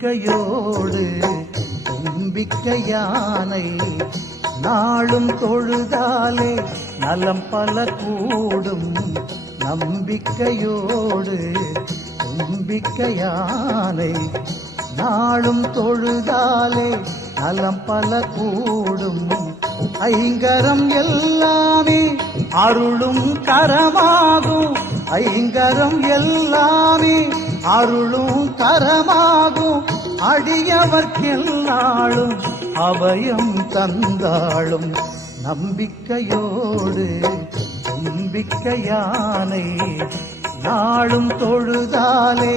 நம்பிக்கையோடு தும்பிக்கை யானை நாளும் தொழுதாலே நலம் பல கூடும். நம்பிக்கையோடு தும்பிக்கை யானை நாளும் தொழுதாலே நலம் பல கூடும். ஐங்கரம் எல்லாமே அருளும் கரமாகும். ஐங்கரம் எல்லாமே அருளும் கரமாகும். அடியவர்க்கெல்லாளும் அபயம் தந்தாளும். நம்பிக்கையோடு தும்பிக்கை யானை நாளும் தொழுதாலே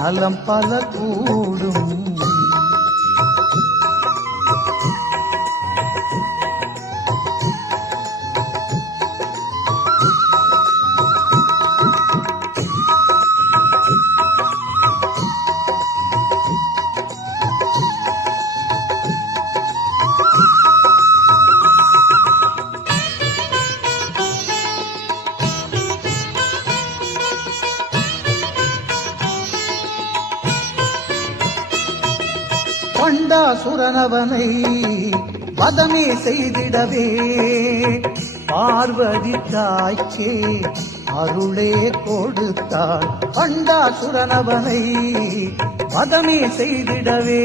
நலம் பல கூடும். பண்டாசுரனவனை வதமே செய்திடவே பார்வதி தாய்க்கே அருளே கொடுத்தாள். பண்டாசுரனவனை வதமே செய்திடவே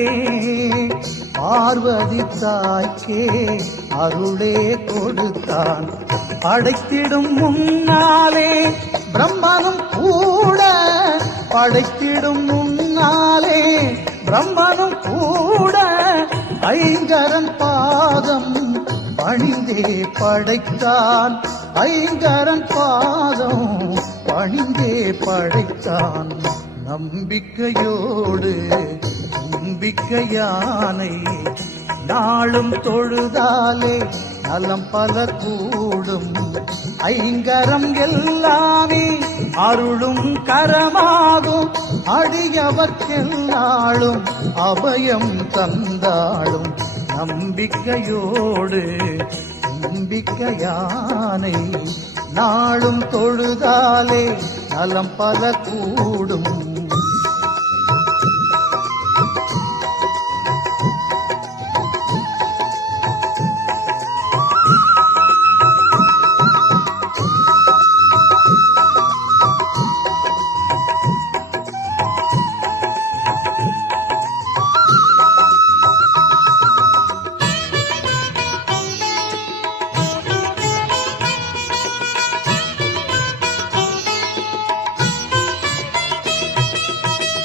பார்வதி தாய்க்கே அருளே கொடுத்தான். படைத்திடும் முன்னாலே பிரம்மனும் கூட, படைத்திடும் முன்னாலே பிரம்மனும் கூட ஐங்கரன் பாதம் பணிந்தே படைத்தான். ஐங்கரன் பாதம் பணிந்தே படைத்தான். நம்பிக்கையோடு தும்பிக்கை யானை நாளும் தொழுதாலே நலம் பல கூடும். ஐங்கரம் எல்லாமே அருளும் கரமாகும். அடியவர்க்கெல்லாளும் அபயம் தந்தாளும். நம்பிக்கையோடு தும்பிக்கை யானை நாளும் தொழுதாலே நலம் பல கூடும்.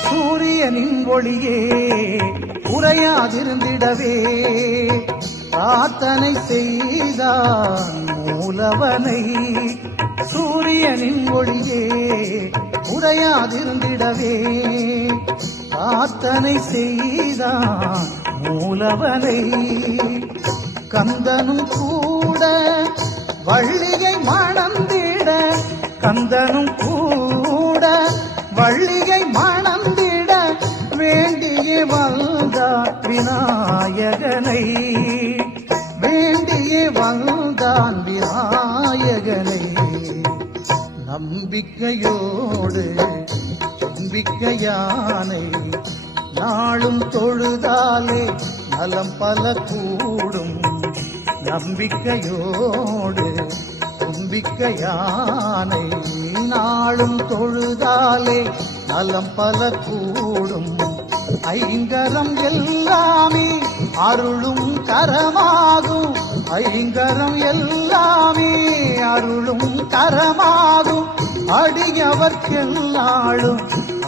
சூரியனின் ஒளியே உறையாதிருந்திடவே பிரார்த்தனை செய்தான் மூலவனை. சூரியனின் ஒளியே உறையாதிருந்திடவே பிரார்த்தனை செய்தான் மூலவனை. கந்தனும் கூட வள்ளியை மணந்திட, கந்தனும் கூட வள்ளியை மணந்திட வேண்டியே வந்தான் விநாயகனை. வேண்டியே வந்தான் விநாயகனை. நம்பிக்கையோடு தும்பிக்கை யானை நாளும் தொழுதாலே நலம் பல கூடும். நம்பிக்கையோடு தும்பிக்கை யானை நாளும் தொழுதாலே நலம் பல கூடும். ஐங்கரம் எல்லாமே அருளும் கரமாகும். ஐங்கரம் எல்லாமே அருளும் கரமாகும். அடியவர்க்கெல்லாளும்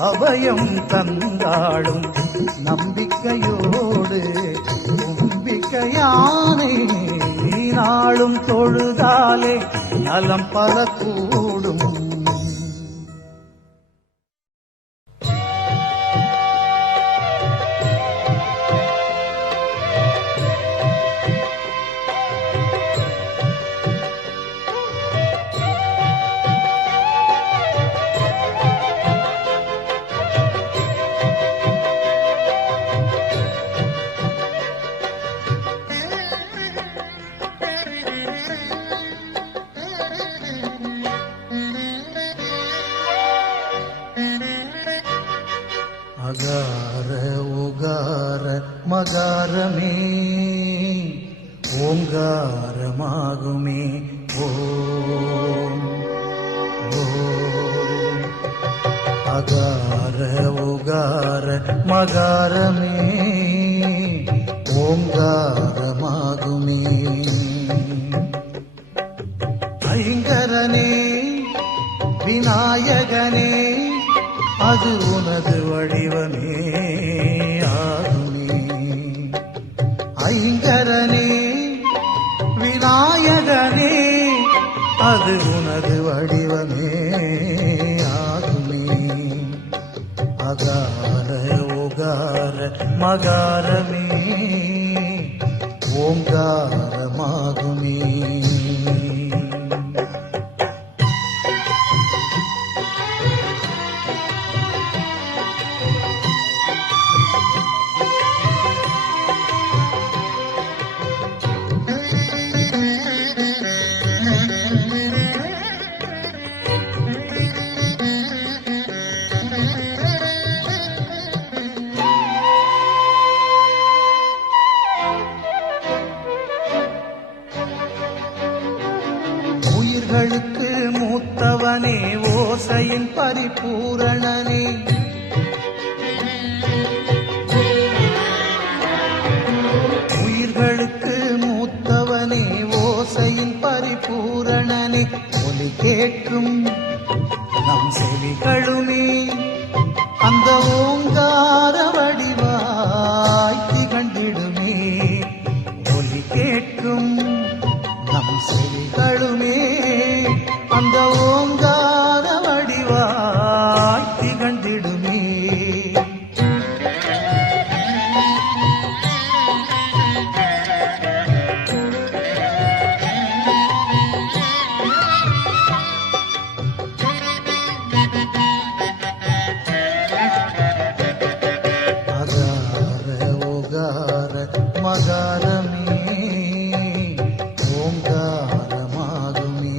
அபயம் தந்தாளும். நம்பிக்கையோடு தும்பிக்கை யானை நாளும் தொழுதாலே நலம் பல கூடும். மகாரமே ஓங்காரமாகுமே. ஓம் ஓம் அகார உகார மகாரமே ஓங்காரமாகுமே. ஐங்கரனே விநாயகனே அது உனது வடிவமே ஆகுமே. ஐங்கரனே விநாயகனே அது உனது வடிவமே ஆகுமே. அகார உகார மகாரமே ஓங்காரமாகுமே. உயிர்களுக்கு மூத்தவனே ஓசையின் பரிபூரணனே. உயிர்களுக்கு மூத்தவனே ஓசையின் பரிபூரணனே. ஒலி கேட்கும் நம் செவிகளுமே அந்த ஓங்கார வடிவாய் திகழ்ந்திடுமே. ஒலி கேட்கும் நம் செவிகளுமே அந்த ஓங்கார வடிவாய் திகழ்ந்திடுமே. அகார உகார மகாரமே ஓங்காரமாகுமே.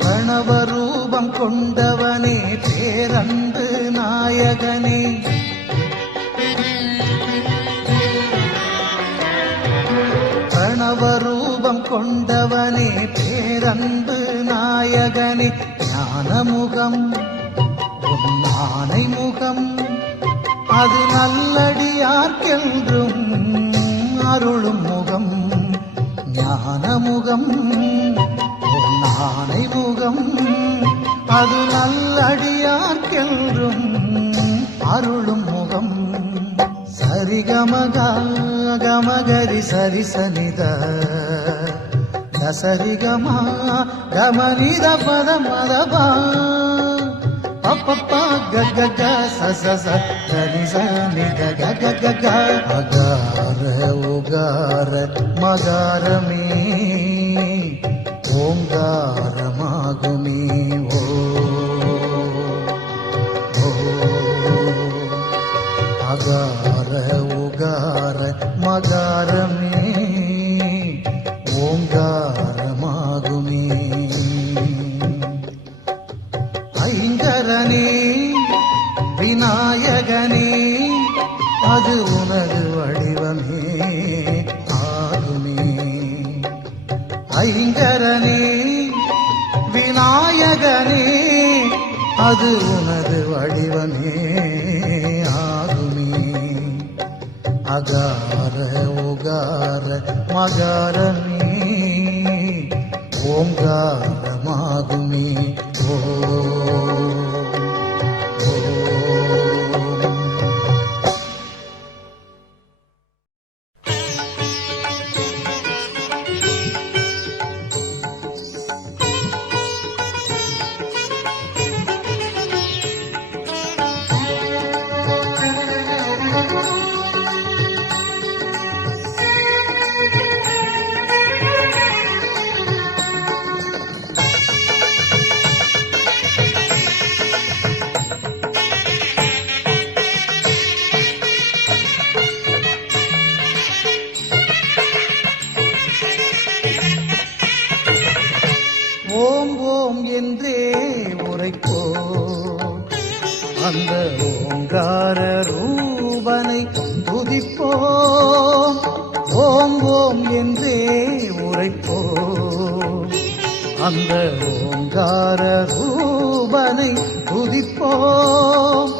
பிரணவரூபம் கொண்டவனே பேரன்பு நாயகனே. பிரணவரூபம் கொண்டவனே பேரன்பு நாயகனே. ஞானமுகம் ஆனை முகம் அது நல்லடியார்க்கென்றும் அருளும் முகம். ஞானமுகம் ஆனை முகம் அது நல்லடியார்க்கென்றும் அருளும் முகம். சரிகமக கமகரி சரிசனித சரிகமா கமனித பதமதபா பப்பப்பா கக சச சரிசனித கக. அகார உகார மகாரமே ஓங்காரமாகுமே. ஓ அகார உகார மகாரமே ஓங்காரமாகுமே. ஐங்கரனே விநாயகனே அது உனது வடிவமே ஆகுமே. ஐங்கரனே விநாயகனே அது உனது வடிவமே ஆகுமே. அகார உகார மகாரமே ஓங்காரமாகுமே. ஓ உரைப்போம். அந்த ஓங்கார ரூபனை துதிப்போம். ஓம் ஓம் என்றே உரைப்போம். அந்த ஓங்கார ரூபனை துதிப்போம்.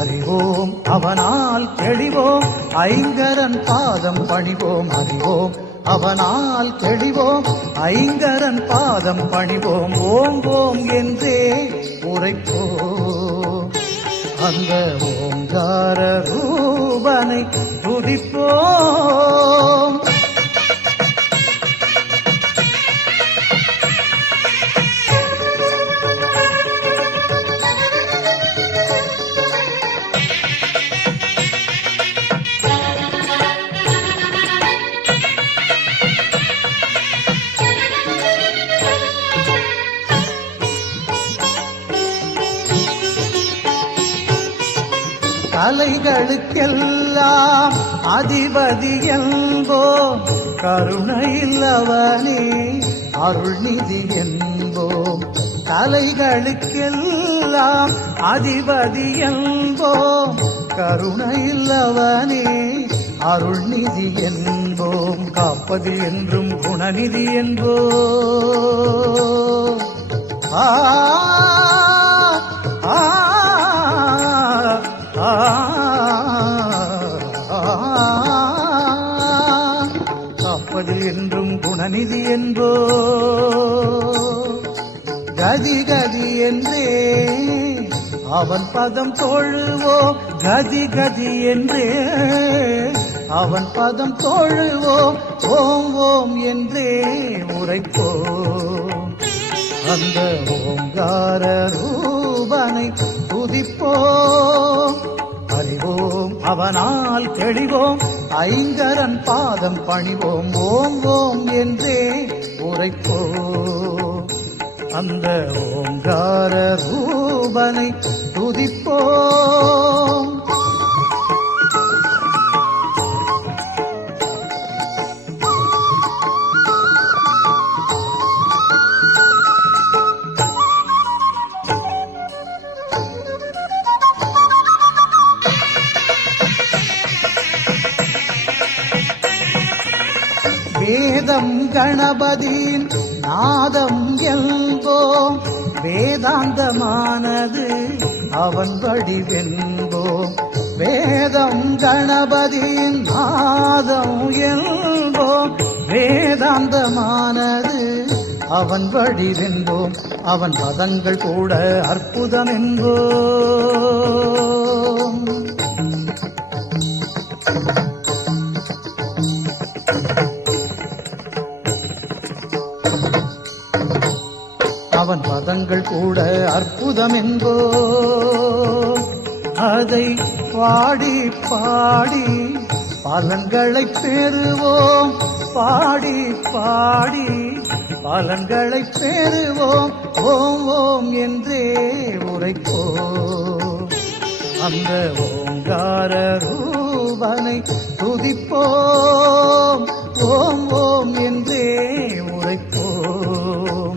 அறிவோம் அவனால் தெளிவோம், ஐங்கரன் பாதம் பணிவோம். அறிவோம் அவனால் தெளிவோம், ஐங்கரன் பாதம் பணிவோம். ஓம் ஓம் என்றே உரைப்போம். அந்த ஓங்கார ரூபனை துதிப்போம். கலைகளுக்கெல்லாம் அதிபதி என்போம், கருணையில் அவனே அருள்நிதி என்போம். கலைகளுக்கெல்லாம் அதிபதி என்போம், கருணையில் அவனே அருள்நிதி என்போம். காப்பது என்றும் குணநிதி என்போம். காப்பது என்றும் குணநிதி என்போ. கதி கதி என்றே அவன் பதம் தொழுவோம். கதி கதி என்றே அவன் பதம் தொழுவோம். ஓம் ஓம் என்றே உரைப்போம். அந்த ஓங்கார ரூபனை துதிப்போம். அறிவோம் அவனால் தெளிவோம், ஐங்கரன் பாதம் பணிவோம். ஓம் ஓம் என்றே உரைப்போம். அந்த ஓங்கார ரூபனை துதிப்போம். வேதம் கணபதியின் நாதம் என்போம். வேதாந்தமானது அவன் வடிவென்போம். வேதம் கணபதியின் நாதம் என்போம். வேதாந்தமானது அவன் வடிவென்போம். அவன் பதங்கள் கூட அற்புதம் என்போம். அவன் பதங்கள் கூட அற்புதம் என்போம். அதை பாடி பாடி பலன்களை பெறுவோம். பாடி பாடி பலன்களை பெறுவோம். ஓம் ஓம் என்றே உரைப்போம். அந்த ஓங்கார ரூபனை துதிப்போம். ஓம் ஓம் என்றே உரைப்போம்.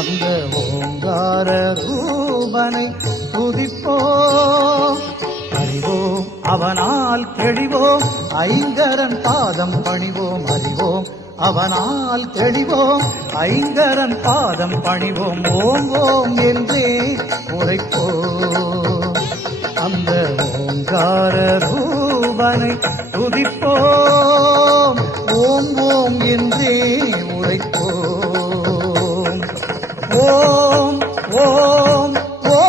அந்த ஓங்கார ரூபனை துதிப்போம். அறிவோம் அவனால் தெளிவோம், ஐங்கரன் பாதம் பணிவோம். அறிவோம் அவனால் தெளிவோம், ஐங்கரன் பாதம் பணிவோம். ஓம் ஓம் என்றே உரைப்போம். அந்த ஓங்கார ரூபனை துதிப்போம். ஓம் ஓம் என்றே உரைப்போம். ஓம் ஓம் ஓம்.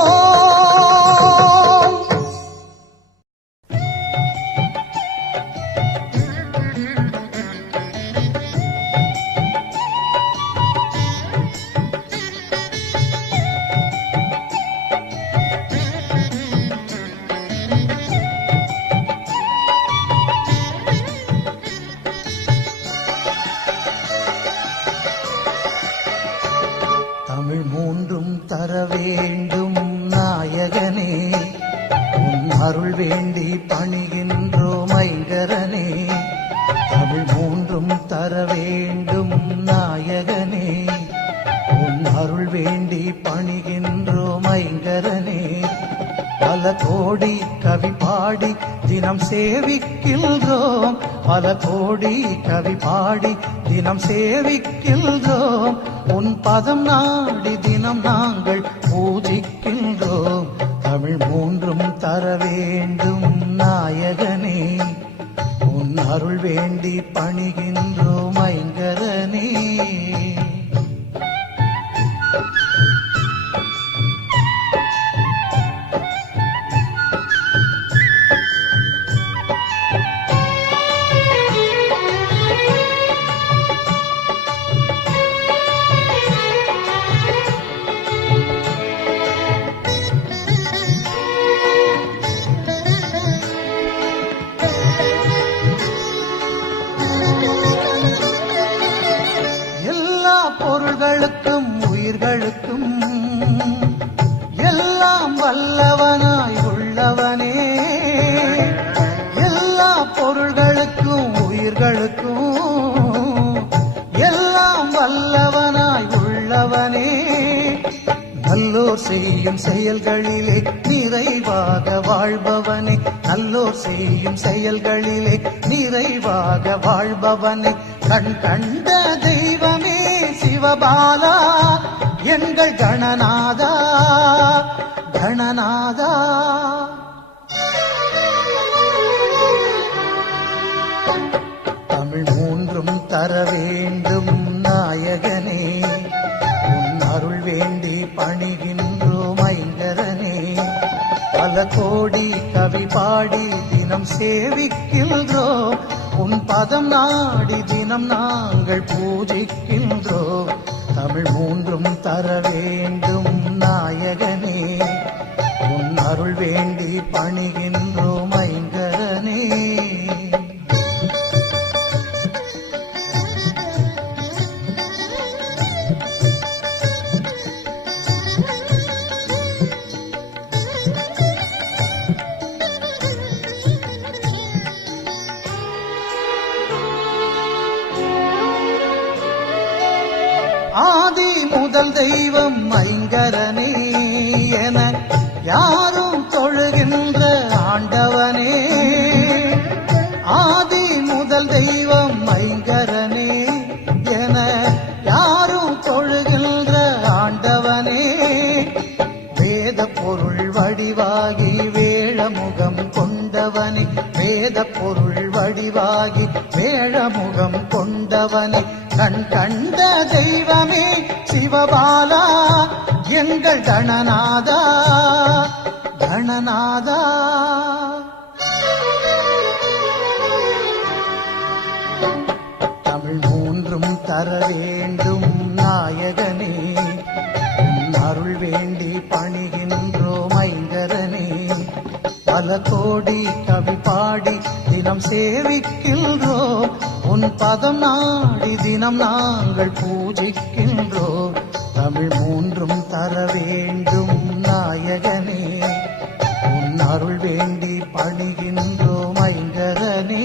தமிழ் மூன்றும் தர வேண்டும் நாயகனே, உன் அருள் வேண்டி பணிகின்றோம் ஐங்கரனே. தமிழ் மூன்றும் தர வேண்டும் நாயகனே, உன் அருள் வேண்டி பணிகின்றோம் ஐங்கரனே. பல கோடி கவி பாடி தினம் சேவிக்கின்றோம், பல கோடி கவி பாடி தினம் சேவிக்கின்றோம். உன் பதம் நாடி தினம் நாங்கள் பூஜிக்கின்றோம். தமிழ் மூன்றும் தர வேண்டும் நாயகனே, உன் அருள் வேண்டி பணிகின்றோம் ஐங்கரனே. பொருள்களுக்கும் உயிர்களுக்கும் எல்லாம் வல்லவனாய் உள்ளவனே, எல்லா பொருள்களுக்கும் உயிர்களுக்கும் எல்லாம் வல்லவனாய் உள்ளவனே. நல்லோர் செய்யும் செயல்களிலே நிறைவாக வாழ்பவனே, நல்லோர் செய்யும் செயல்களிலே நிறைவாக வாழ்பவனே. கண் கண்ட தெய்வமே சிவபாலா, எங்கள் கணநாதா கணநாதா. தமிழ் மூன்றும் தர வேண்டும் நாயகனே, உன் அருள் வேண்டி பணிகின்றோம் ஐங்கரனே. பல கோடி கவி பாடி தினம் சேவிக்கின்றோம், உன் பதம் நாடி தினம் நாங்கள் பூஜிக்கின்றோம். தமிழ் மூன்றும் தர வேண்டும் நாயகனே, உன் அருள் வேண்டி பணிகின்றோம் ஐங்கரனே. ஆதி முதல் தெய்வம் ஐங்கரனே என யாரும் தொழுகின்ற ஆண்டவனே. ஆதி முதல் தெய்வம் ஐங்கரனே என யாரும் தொழுகின்ற ஆண்டவனே. வேத பொருள் வடிவாகி வேழமுகம் கொண்டவனே, வேத பொருள் வடிவாகி வேழமுகம் கொண்டவனே. கண் கண்ட தெய்வமே சிவபாலா, எங்கள் கணநாதா கணநாதா. தமிழ் மூன்றும் தர வேண்டும் நாயகனே, உன் அருள் வேண்டி பணிகின்றோம் ஐங்கரனே. பல கோடி கவி பாடி தினம் சேவிக்கின்றோம், உன் பதம் நாடி தினம் நாங்கள் பூஜிக்கின்றோம். தமிழ் மூன்றும் தர வேண்டும் நாயகனே, உன் அருள் வேண்டி பணிகின்றோம் ஐங்கரனே.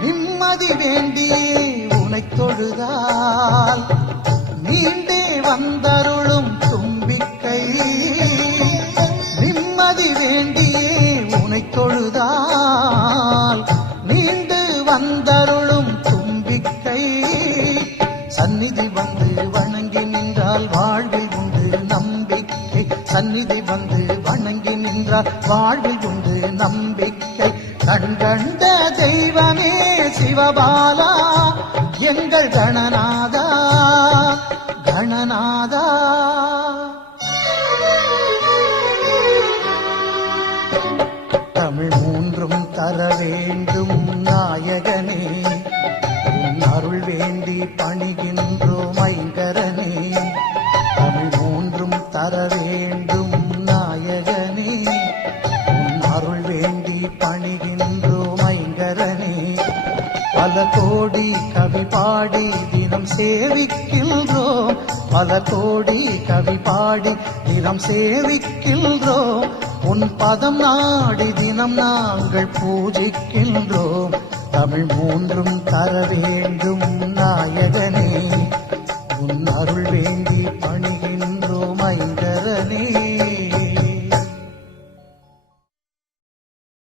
நிம்மதி வேண்டியே உனை தொழுதால் நீண்டே வந்தருளும் தும்பிக்கை. நிம்மதி வேண்டியே உனை தொழுதால் நீண்டு வந்தருளும் தும்பிக்கை. சந்நிதி வந்து வணங்கி நின்றால் வாழ்வில் உண்டு நம்பிக்கை, சந்நிதி வந்து வணங்கி நின்றால் வாழ்வில் உண்டு நம்பிக்கை. கண் கண்ட தெய்வமே சிவபாலா, எங்கள் கணநாதா கணநாதா. தமிழ் மூன்றும் தர வேண்டும் நாயகனே, உன் அருள் வேண்டி பணிகின்றோம் ஐங்கரனே. தமிழ் மூன்றும் தர வேண்டும் நாயகனே. கோடி கவி பாடி தினம் சேவிக்கின்றோம், பல கோடி கவி பாடி தினம் சேவிக்கின்றோம். உன் பதம் நாடி தினம் நாங்கள் பூஜிக்கின்றோம். தமிழ் மூன்றும் தர வேண்டும்